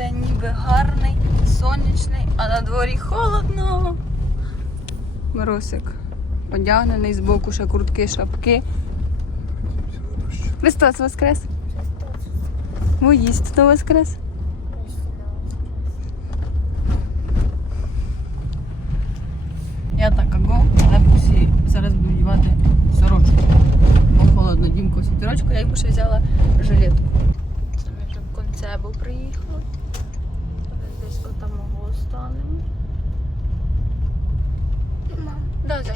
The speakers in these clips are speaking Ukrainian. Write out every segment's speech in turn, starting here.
День ніби гарний, сонячний, а на дворі холодно. Моросик одягнений з боку ще куртки, шапки. Христос Воскрес! Воїсть хто Воскрес? Я так аго, але бусі зараз буду вдівати сорочку. Бо холодно, дімку світерочку, я йому ще взяла жилетку. Ми вже в концебу приїхали. Десь. Да, да.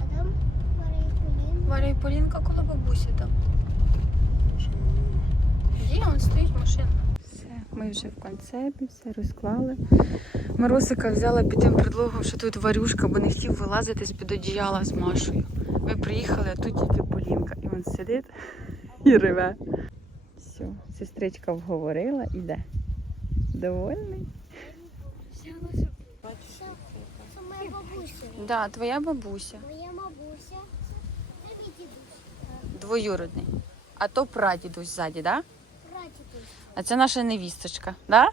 А там Марія Поліна. Варя і Полінка коло бабусі там. Є, он стоїть машина. Все, ми вже в концепі, все розклали. Марусика взяла під тим предлогом, що тут варюшка, бо не хотів вилазити з-під одіяла з Машою. Ми приїхали, а тут тільки Полінка. І він сидить і реве. Все, сестричка вговорила, іде. Довольний? Це моя бабуся. Да, твоя бабуся. Моя бабуся. Це мій дідусь. Двоюродний. А то прадідусь ззаді, да? Прадідусь. А це наша невісточка, да?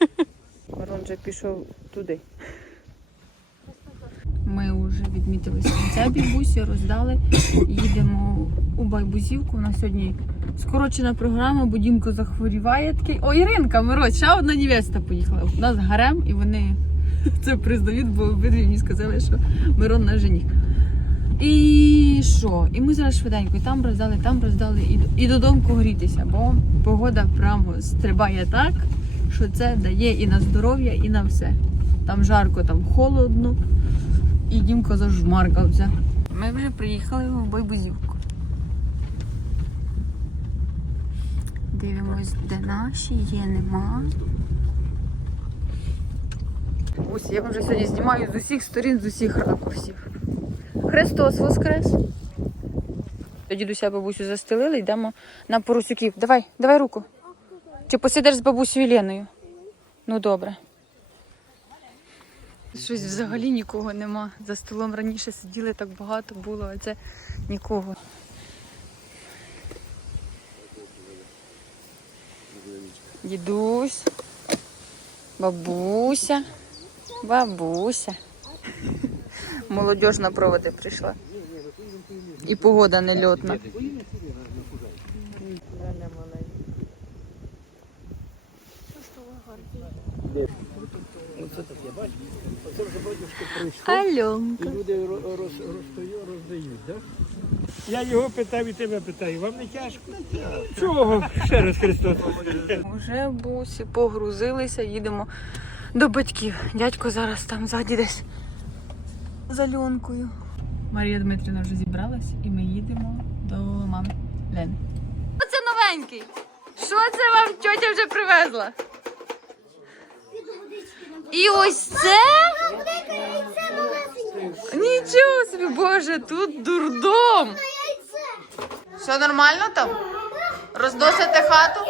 Мирон вже пішов туди. Ми вже відмітилися в кінця бабусі, роздали. Їдемо у Байбузівку. У нас сьогодні скорочена програма, бо Дімко захворіває. Такий. О, Іринка, Мирось, ще одна невеста поїхала. У нас гарем, і вони це признають, бо обидві мені сказали, що Мирон наш жених. І що? І ми зараз швиденько і там роздали, там роздали, і, і додому грітися, бо погода прямо стрибає так, що це дає і на здоров'я, і на все. Там жарко, там холодно, і Дімко зажмаркався. Ми вже приїхали в Байбузівку. Дивимось, де наші, є, нема. Ось я вже сьогодні знімаю з усіх сторін, з усіх ракурсів. Христос Воскрес. Дідуся бабусю застелили, йдемо на порусюків. Давай, давай руку. Чи посидиш з бабусею Леною? Ну добре. Щось взагалі нікого нема. За столом раніше сиділи так багато було, а це нікого. Дідусь, бабуся, бабуся. Молодіж на проводи прийшла. І погода нельотна. Оце таке, бачиш? Оце вже батюшка прийшов, і люди роз, роз, розстаю- роздають, так? Я його питав і тебе питаю, вам не тяжко? Чого? Ще раз Христос. Уже бусі погрузилися, їдемо до батьків. Дядько зараз там ззаді десь з Альонкою. Марія Дмитрівна вже зібралась і ми їдемо до мами Лени. Оце новенький. Що це вам тьотя вже привезла? І ось це? Нічого собі, боже, тут дурдом. Все нормально там? Розносите хату?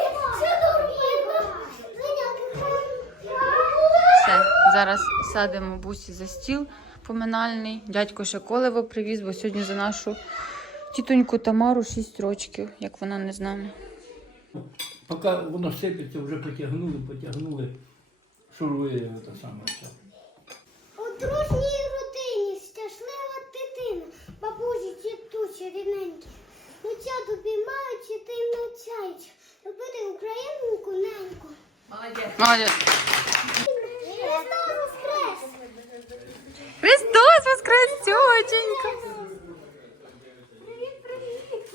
Все, зараз садимо бусі за стіл поминальний. Дядько ще колево привіз, бо сьогодні за нашу тітоньку Тамару 6 років, як вона не з нами. Поки воно сипеться, вже потягнули, потягнули, шурує те саме. все. У дружній родині щаслива дитина, бабусі, тітусі, рідненькі. Нуця тобі мають, і ти навчають. Любити Українку неньку. Молодець. Христос Воскрес! Христос воскрес, тьотенька! Привіт, привіт.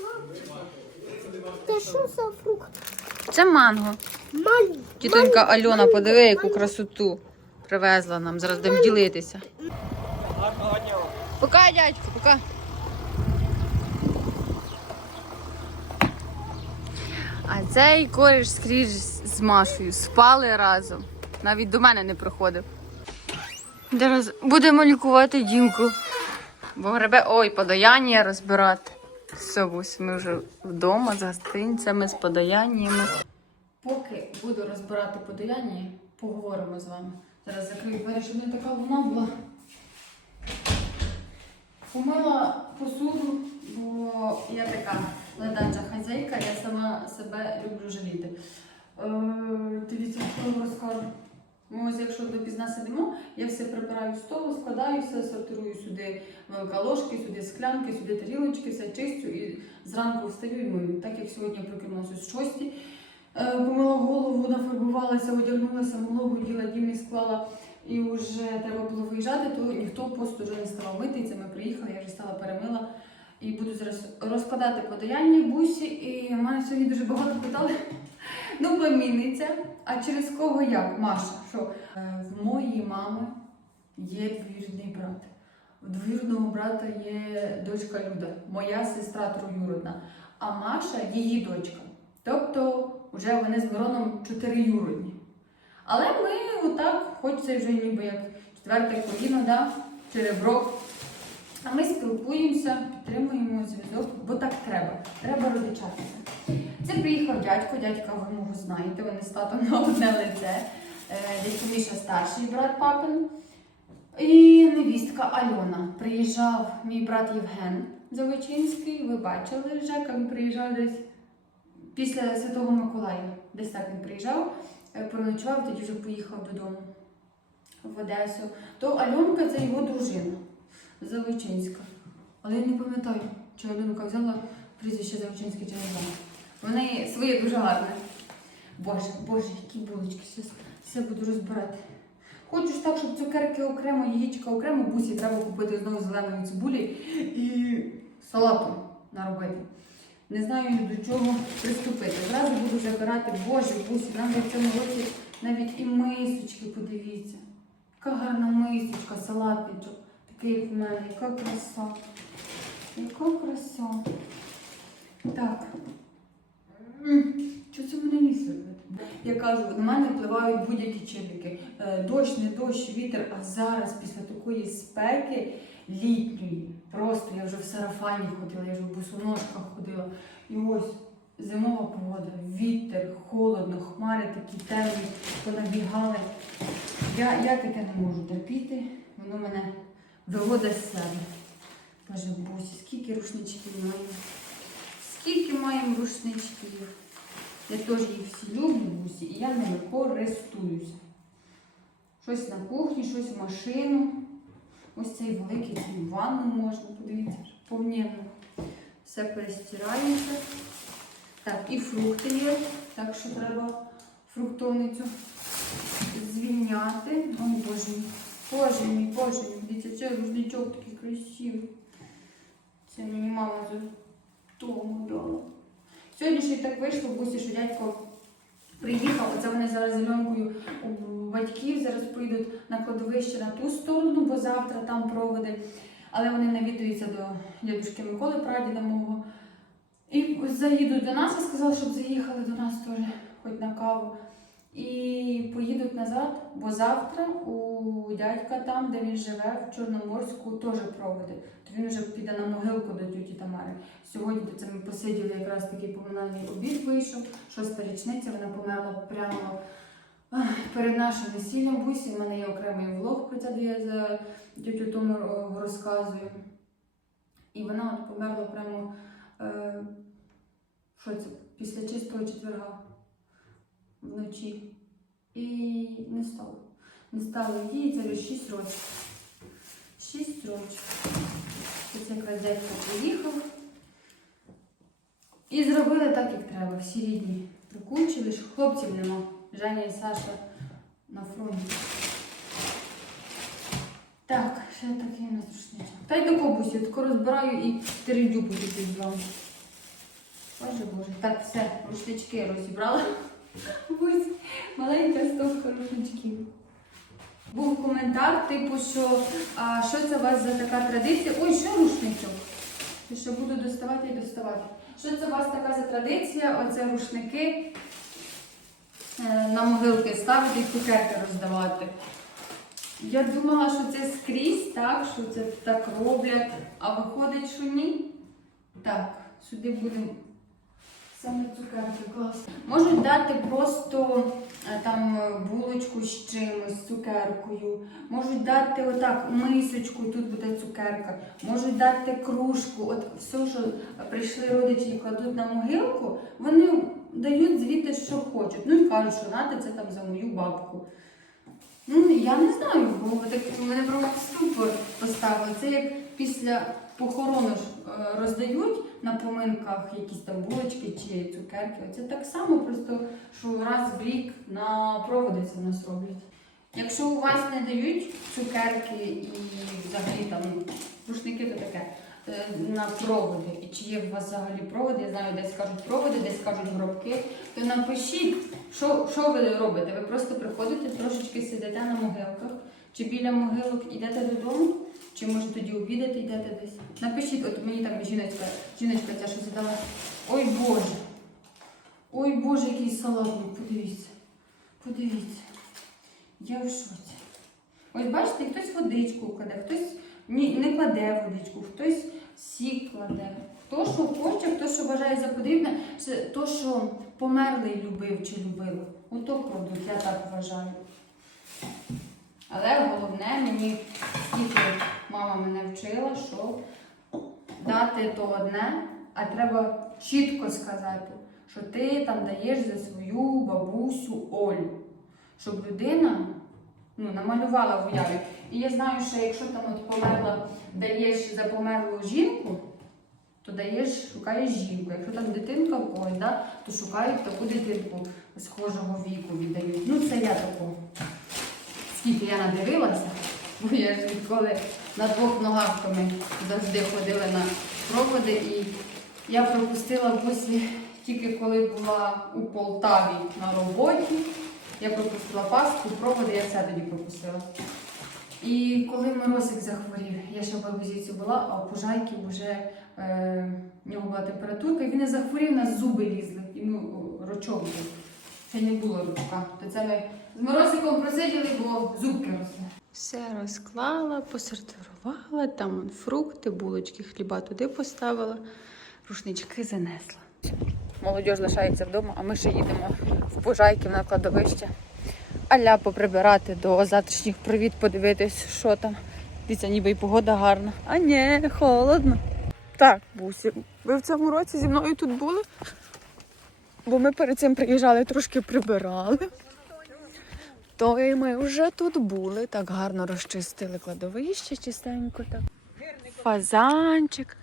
Та що за фрукт? Це манго. Тітонька Альона, подиви, яку красоту привезла нам. Зараз будемо ділитися. Пока, дядько, пока. А цей коріш скрізь з Машею спали разом. Навіть до мене не приходив. Зараз будемо лікувати Дімку. Бо гребе, ой, подаяння розбирати. Все, ми вже вдома з гостинцями, з подаяннями. Буду розбирати подаяння, поговоримо з вами. Зараз закрию двері, щоб не така луна була. Помила посуду, бо я така ледача хазяйка, я сама себе люблю жаліти. Е, ось якщо допізна сидимо, я все прибираю з столу, складаю все, сортирую сюди ложки, сюди склянки, сюди тарілочки, все чистю і зранку встаю і мию. Так як сьогодні я прокинулася з шостій, е, помила голову, нафарбувалася, одягнулася, малого діла дім і склала. І вже треба було виїжджати, то ніхто пост вже не ставав мити. Ми приїхали, я вже стала перемила. І буду зараз розкладати подаяння бусі. І мене сьогодні дуже багато питали. Ну, племінниця. А через кого як? Маша, що Е, в моїй мами є двоюрідний брат. В двоюрідного брата є дочка Люда, моя сестра троюродна, а Маша її дочка. Тобто вже вони з Мироном чотириюродні. Але ми отак, хоч це вже ніби як четверте коліно, да? череброк. А ми спілкуємося, підтримуємо зв'язок, бо так треба. Треба родичатися. Це приїхав дядько, дядька ви мого знаєте, вони з татом на одне лице. Е, Дядько Міша старший брат папин. І невістка Альона. Приїжджав мій брат Євген Завочинський. Ви бачили, Жека, він приїжджав десь після Святого Миколая. Десь так він приїжджав, е, проночував, тоді вже поїхав додому в Одесу. То Альонка це його дружина Завойчинська. Але я не пам'ятаю, чи Альонка взяла прізвище Завойчинське чи не знаю. Вони своє дуже гарне. Боже, боже, які булочки. Зараз все буду розбирати. Хочу так, щоб цукерки окремо, яєчка окремо, бусі треба купити знову зеленої цибулі і салату наробити. Не знаю до чого приступити. Зразу буду забирати, боже, бусі, нам в цьому році навіть і мисочки, подивіться. Яка гарна мисочка, салатничок. Такий як в мене, яка краса. Яка краса. Так. Що це мене ніс робить? Я кажу, на мене впливають будь-які чинники. Е, Дощ, не дощ, вітер, а зараз після такої спеки літньої. Просто я вже в сарафані ходила, я вже в босоножках ходила. І ось зимова погода, вітер, холодно, хмари такі темні, понабігали. Я, я таке не можу терпіти, воно мене виводить з себе. Боже, бусі, скільки рушничків маємо. Скільки маємо рушничків. Я теж їх всі люблю, бусі, і я ними користуюся. Щось на кухні, щось в машину. Ось цей великий ванну можна, подивіться, повнєвно. Все перестирається. Так, і фрукти є, так що треба фруктовницю звільняти. Ой, боже мій, боже мій, боже мій, дивіться, цей рушничок такий красивий. Це мені мама з дому дала. Сьогодні ще й так вийшло бусі, що дядько приїхав. Оце вони зараз з Альонкою у батьків зараз поїдуть на кладовище на ту сторону, бо завтра там проводи. Але вони навідуються до дядюшки Миколи, прадіда мого. І заїдуть до нас і сказали, щоб заїхали до нас теж, хоч на каву. І поїдуть назад, бо завтра у дядька там, де він живе, в Чорноморську, теж проводи. То він вже піде на могилку до тюті Тамари. Сьогодні це ми посиділи, якраз такий поминальний обід вийшов, шоста річниця, вона померла прямо перед нашим весіллям. Бусі, в мене є окремий влог про це, де я за тютю Тому е, розказую. І вона от померла прямо е, що це, після чистого четверга вночі. І не стало. Не стало це вже 6 років. 6 років. Це якраз дядько приїхав. І зробили так, як треба. Всі рідні прикучили, що хлопців нема. Женя і Саша на фронті. Так, ще такий у нас рушничок. Та й до кобусі, тако розбираю і перейду буду з вами. Боже Боже. Так, все, рушнички розібрала. Ось маленька стовка рушничків. Був коментар, типу, що а, що це у вас за така традиція? Ой, що рушничок? Ще буду доставати і доставати. Що це у вас така за традиція? Оце рушники на могилки ставити і цукерки роздавати. Я думала, що це скрізь, так, що це так роблять, а виходить, що ні. Так, сюди будемо саме цукерки клас. Можуть дати просто е, там е, булочку з чимось, з цукеркою. Можуть дати отак мисочку, тут буде цукерка. Можуть дати кружку. От все, що прийшли родичі і кладуть на могилку, вони дають звідти, що хочуть. Ну і кажуть, що нате це там за мою бабку. Ну, я не знаю, бо так мене просто ступор поставили. Це як після похорону е, роздають на поминках якісь там булочки чи цукерки. Це так само, просто що раз в рік на проводи це нас роблять. Якщо у вас не дають цукерки і взагалі там рушники, то таке на проводи. І чи є у вас взагалі проводи? Я знаю, десь кажуть проводи, десь кажуть гробки. То напишіть, що, що ви робите. Ви просто приходите, трошечки сидите на могилках, чи біля могилок йдете додому, чи може тоді обідати, йдете десь. Напишіть, от мені там жіночка, жіночка ця що задала. Ой Боже! Ой Боже, який салатник, подивіться. Подивіться. Я в шоці. Ось бачите, хтось водичку кладе, хтось не кладе водичку, хтось сік кладе. Хто що хоче, хто що вважає за потрібне, це то, що померлий любив чи любила. Ото кладуть, я так вважаю. Але головне мені, скільки мама мене вчила, що дати то одне, а треба чітко сказати, що ти там даєш за свою бабусю Олю щоб людина ну, намалювала в уяві. І я знаю, що якщо там от померла, даєш за померлу жінку, то даєш, шукаєш жінку. Якщо там дитинка в когось, да, то шукають таку дитинку схожого віку віддають. Ну це я таку. Скільки я надивилася, бо я ж відколи на двох ногах ми завжди ходили на проводи, і я пропустила бусі тільки коли була у Полтаві на роботі. Я пропустила Пасху, проводи, я все тоді пропустила. І коли Морозик захворів, я ще в бабузіці була, а у пожайки вже е, в нього була температурка, і він не захворів, у нас зуби лізли. Йому рочок був. Ще не було ручка. То це ми з Морозиком просиділи, бо зубки росли. Все розклала, посортувала, там вон фрукти, булочки, хліба туди поставила, рушнички занесла. Молодіж лишається вдома, а ми ще їдемо в Пожайків на кладовище. Аля поприбирати до завтрашніх привіт, подивитись, що там. Дивіться, ніби і погода гарна. А ні, холодно. Так, Бусі, ви в цьому році зі мною тут були? Бо ми перед цим приїжджали, трошки прибирали. То і ми вже тут були, так гарно розчистили кладовище чистенько. так. Фазанчик.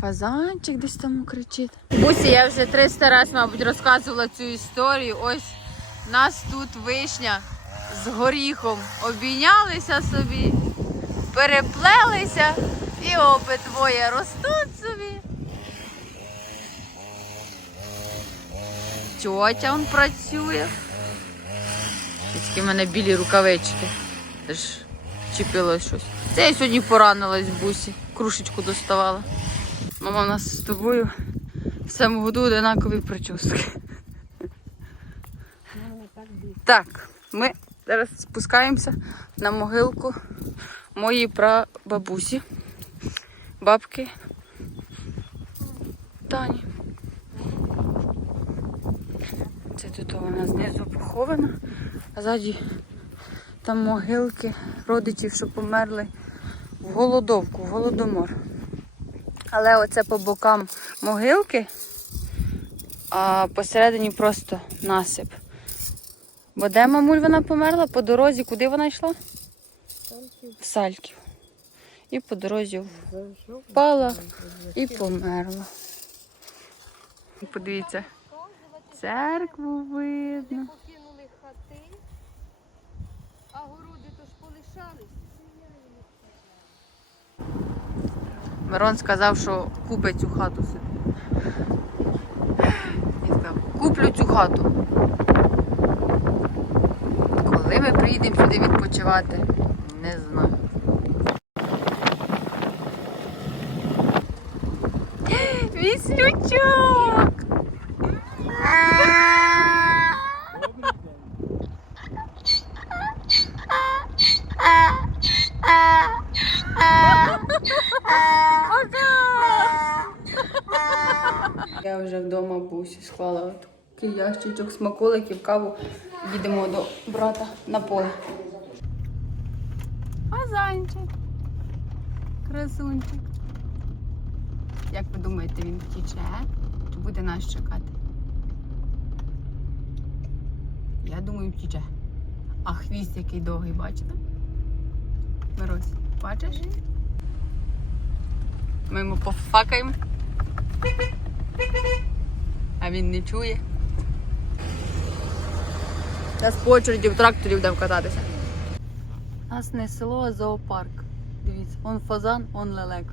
Фазанчик десь там кричить. Бусі, я вже 300 разів, мабуть, розказувала цю історію. Ось нас тут вишня з горіхом обійнялися собі, переплелися і обидвоє ростуть собі. Тьотя он працює. Такі в мене білі рукавички. Теж чіпилось щось. Це я сьогодні поранилась в бусі, крушечку доставала. Мама у нас з тобою в цьому году одинакові прически. Так, ми зараз спускаємося на могилку моєї прабабусі, бабки Тані. Це тут вона знизу похована, а ззаді там могилки родичів, що померли в голодовку, в голодомор. Але оце по бокам могилки, а посередині просто насип. Бо де мамуль вона померла? По дорозі, куди вона йшла? В Сальків. І по дорозі впала і померла. Подивіться, церкву видно. покинули хати, а городи то полишались. Мирон сказав, що купить цю хату собі. Куплю цю хату. Коли ми приїдемо сюди відпочивати, не знаю. Віслючок! Я вже вдома бусі склала ящичок смаколиків, каву. Їдемо до брата на поле. Фазанчик. Красунчик. Як ви думаєте, він втіче? Чи буде нас чекати? Я думаю, втіче. А хвіст який довгий, бачите? Мирось, бачиш? Ми йому пофакаємо. А він не чує. Зараз по очереді в тракторі будемо кататися. У нас не село, а зоопарк. Дивіться, он фазан, он лелек.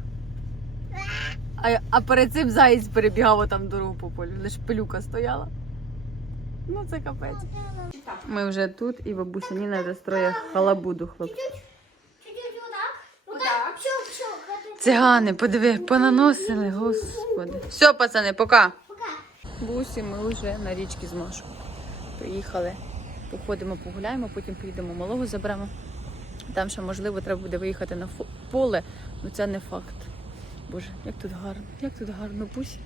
А, а перед цим заєць перебігав отам дорогу по полю. Лиш пилюка стояла. Ну це капець. Ми вже тут і бабуся Ніна вже халабуду, хлопці. Чуть-чуть отак. Отак. Все, все. готово. Цигани, подиви, понаносили, господи. Все, пацани, пока. Бусі, ми вже на річці з Машу. Приїхали, походимо, погуляємо, потім поїдемо малого заберемо. Там ще, можливо, треба буде виїхати на поле, але це не факт. Боже, як тут гарно, як тут гарно, бусі.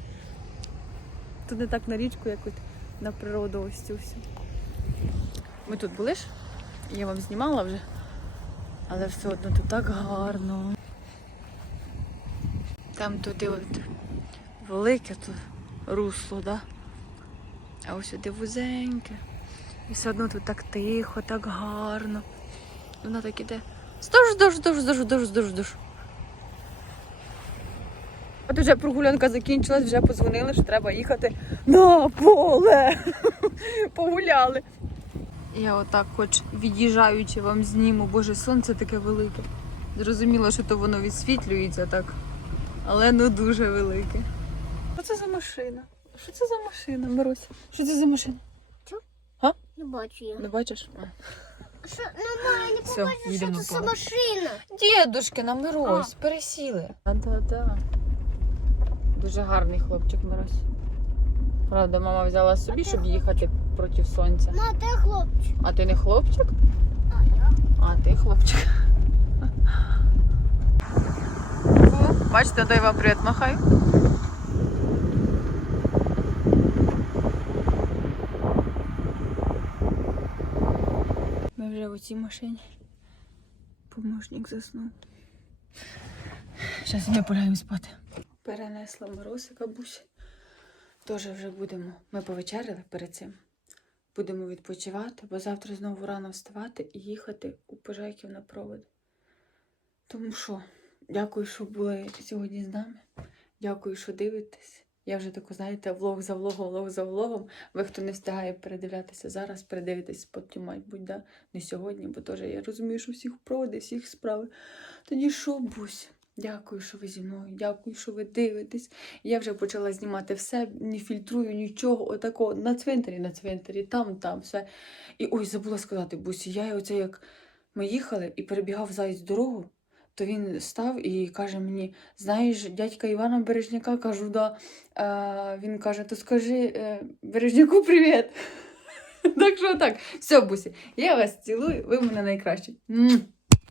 Тут не так на річку, як от на природу ось цю всю. Ми тут були ж, я вам знімала вже, але все одно тут так гарно. Там туди от велике тут русло, да? А ось сюди вузеньке. І все одно тут так тихо, так гарно. І Вона так іде. Здовж, здовж, здовж, здовж, здовж, здовж, здовж. От вже прогулянка закінчилась, вже подзвонили, що треба їхати на поле. Погуляли. Я отак хоч від'їжджаючи вам зніму, боже, сонце таке велике. Зрозуміло, що то воно відсвітлюється так. Але ну дуже велике. Що це за машина? Що це за машина, Мирося? Що це за машина? Не бачу я. Не бачиш? Що, ну, мама, не Все, побачиш, що їдемо це на за поле. машина. Дідушкина, Мирось, пересіли. Да-да-да. Дуже гарний хлопчик Мирось. Правда, мама взяла собі, щоб їхати проти сонця. Ма, де хлопчик? А ти не хлопчик? А, я. А, ти хлопчик. Бачите, дай вам привіт махаю. Ми вже в цій машині. Помощник заснув. Зараз ми поляємо спати. Перенесла морозика бусі. Теж вже будемо. Ми повечеряли перед цим. Будемо відпочивати, бо завтра знову рано вставати і їхати у пожайків на провод. Тому що, дякую, що були сьогодні з нами. Дякую, що дивитесь. Я вже таку, знаєте, влог за влогом, влог за влогом. Ви, хто не встигає передивлятися зараз, передивитесь потім, мабуть, да? не сьогодні, бо теж я розумію, що всіх проводи, всіх справи. Тоді що, Бусь? Дякую, що ви зі мною, дякую, що ви дивитесь. Я вже почала знімати все, не фільтрую нічого, отако на цвинтарі, на цвинтарі, там, там, все. І ой, забула сказати, Бусі, я оце як ми їхали і перебігав заєць дорогу, то він став і каже мені: знаєш, дядька Івана Бережняка, кажу, да. А, він каже, то скажи е, Бережняку привіт. Так що так, все, Бусі, я вас цілую, ви мене найкращі.